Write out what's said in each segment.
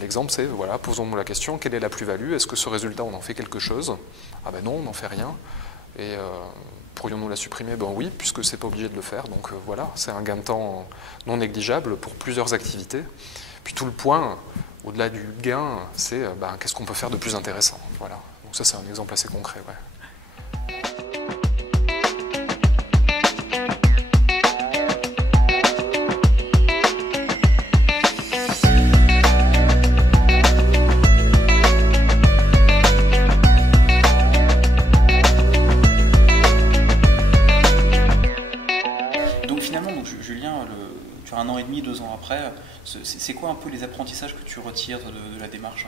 L'exemple, c'est, voilà, posons-nous la question, quelle est la plus-value? Est-ce que ce résultat, on en fait quelque chose? Ah ben non, on n'en fait rien. Et pourrions-nous la supprimer? Ben oui, puisque c'est pas obligé de le faire. Donc voilà, c'est un gain de temps non négligeable pour plusieurs activités. Puis tout le point, au-delà du gain, c'est qu'est-ce qu'on peut faire de plus intéressant? Voilà. Donc ça, c'est un exemple assez concret. Ouais. Julien, tu as 1 an et demi, 2 ans après, c'est quoi un peu les apprentissages que tu retires de la démarche?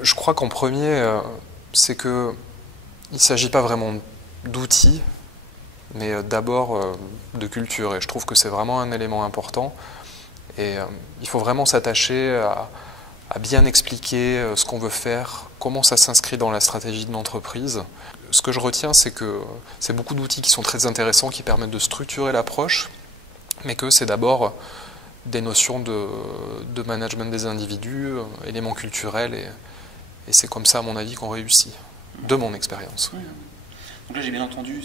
Je crois qu'en premier, c'est qu'il ne s'agit pas vraiment d'outils, mais d'abord de culture. Et je trouve que c'est vraiment un élément important. Et il faut vraiment s'attacher à bien expliquer ce qu'on veut faire, comment ça s'inscrit dans la stratégie de l'entreprise. Ce que je retiens, c'est que c'est beaucoup d'outils qui sont très intéressants, qui permettent de structurer l'approche, mais que c'est d'abord des notions de management des individus, éléments culturels, et c'est comme ça, à mon avis, qu'on réussit, de mon expérience. Oui. Donc là, j'ai bien entendu,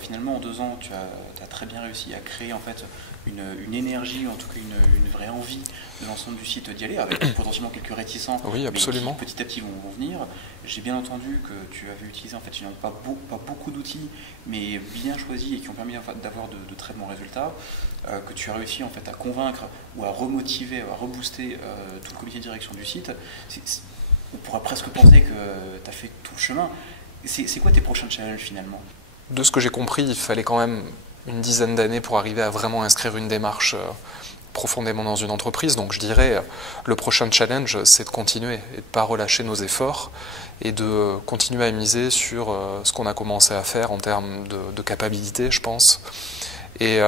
finalement, en 2 ans, tu as très bien réussi à créer en fait une énergie, en tout cas une vraie envie de l'ensemble du site d'y aller, avec potentiellement quelques réticents, oui, absolument, mais qui petit à petit vont venir. J'ai bien entendu que tu avais utilisé en fait finalement pas beaucoup d'outils, mais bien choisis et qui ont permis en fait, d'avoir de très bons résultats, que tu as réussi en fait à convaincre ou à remotiver, à rebooster tout le comité de direction du site. On pourrait presque penser que tu as fait tout le chemin. C'est quoi tes prochains challenges finalement? De ce que j'ai compris, il fallait quand même une dizaine d'années pour arriver à vraiment inscrire une démarche profondément dans une entreprise. Donc je dirais, le prochain challenge, c'est de continuer et de ne pas relâcher nos efforts et de continuer à miser sur ce qu'on a commencé à faire en termes de capacité, je pense. Et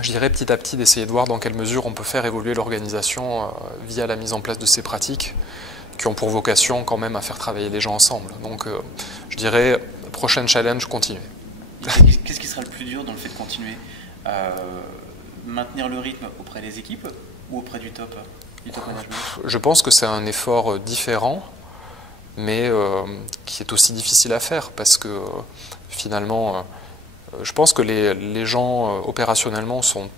je dirais petit à petit d'essayer de voir dans quelle mesure on peut faire évoluer l'organisation via la mise en place de ces pratiques qui ont pour vocation quand même à faire travailler les gens ensemble. Donc je dirais, prochain challenge, continuer. Qu'est-ce qui sera le plus dur dans le fait de continuer? Maintenir le rythme auprès des équipes ou auprès du top management? Je pense que c'est un effort différent, mais qui est aussi difficile à faire, parce que finalement, je pense que les gens opérationnellement sont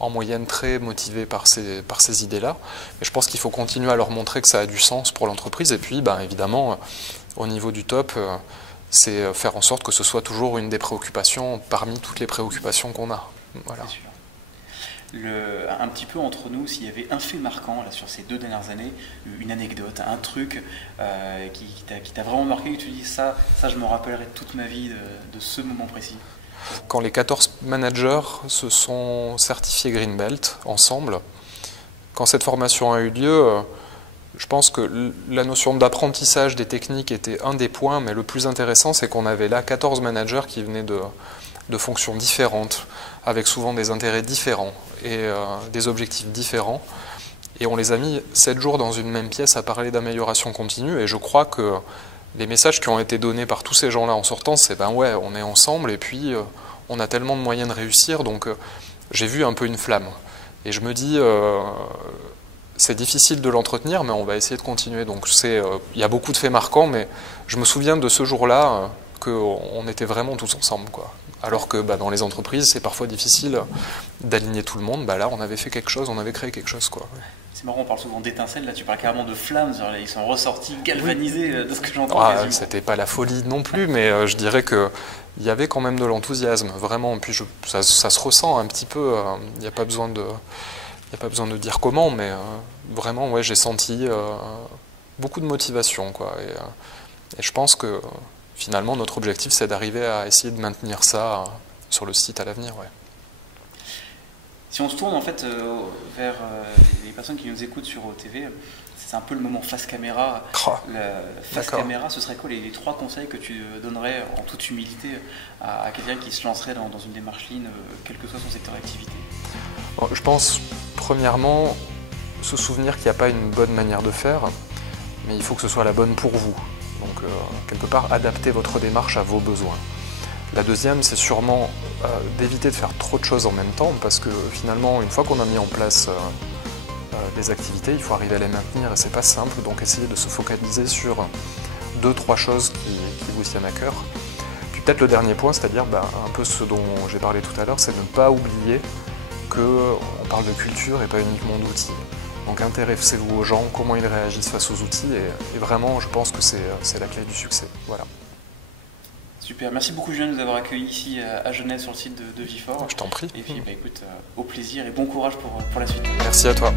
en moyenne très motivés par ces idées-là. Et je pense qu'il faut continuer à leur montrer que ça a du sens pour l'entreprise. Et puis, évidemment, au niveau du top, c'est faire en sorte que ce soit toujours une des préoccupations parmi toutes les préoccupations qu'on a. Voilà. C'est sûr. Un petit peu entre nous, s'il y avait un fait marquant là, sur ces 2 dernières années, une anecdote, un truc qui t'a vraiment marqué, et tu dis ça je me rappellerai toute ma vie de ce moment précis. Quand les 14 managers se sont certifiés Green Belt ensemble, quand cette formation a eu lieu, je pense que la notion d'apprentissage des techniques était un des points, mais le plus intéressant, c'est qu'on avait là 14 managers qui venaient de fonctions différentes, avec souvent des intérêts différents et des objectifs différents. Et on les a mis 7 jours dans une même pièce à parler d'amélioration continue, et je crois que les messages qui ont été donnés par tous ces gens-là en sortant, c'est ouais, on est ensemble et puis on a tellement de moyens de réussir, donc j'ai vu un peu une flamme. Et je me dis, c'est difficile de l'entretenir, mais on va essayer de continuer. Donc il y a beaucoup de faits marquants, mais je me souviens de ce jour-là qu'on était vraiment tous ensemble, quoi. Alors que dans les entreprises, c'est parfois difficile d'aligner tout le monde. Là, on avait fait quelque chose, on avait créé quelque chose, quoi. C'est marrant, on parle souvent d'étincelles, là tu parles carrément de flammes, ils sont ressortis, galvanisés de ce que j'entends. C'était pas la folie non plus, mais je dirais qu'il y avait quand même de l'enthousiasme, vraiment. Puis ça se ressent un petit peu, il n'y a pas besoin de dire comment, mais vraiment, ouais, j'ai senti beaucoup de motivation, quoi. Et je pense que finalement, notre objectif, c'est d'arriver à essayer de maintenir ça sur le site à l'avenir, ouais. Si on se tourne en fait vers les personnes qui nous écoutent sur OTV, c'est un peu le moment face caméra. Face caméra, ce serait quoi les 3 conseils que tu donnerais en toute humilité à quelqu'un qui se lancerait dans une démarche lean, quel que soit son secteur d'activité? Je pense, premièrement, se souvenir qu'il n'y a pas une bonne manière de faire, mais il faut que ce soit la bonne pour vous. Donc, quelque part, adapter votre démarche à vos besoins. La deuxième, c'est sûrement d'éviter de faire trop de choses en même temps, parce que finalement, une fois qu'on a mis en place des activités, il faut arriver à les maintenir et c'est pas simple, donc essayez de se focaliser sur 2-3 choses qui vous tiennent à cœur. Puis peut-être le dernier point, c'est-à-dire un peu ce dont j'ai parlé tout à l'heure, c'est de ne pas oublier qu'on parle de culture et pas uniquement d'outils. Donc intéressez-vous aux gens, comment ils réagissent face aux outils, et vraiment je pense que c'est la clé du succès. Voilà. Super, merci beaucoup Julien de nous avoir accueillis ici à Genève sur le site de Vifor. Je t'en prie. Et puis écoute, au plaisir et bon courage pour la suite. Merci à toi.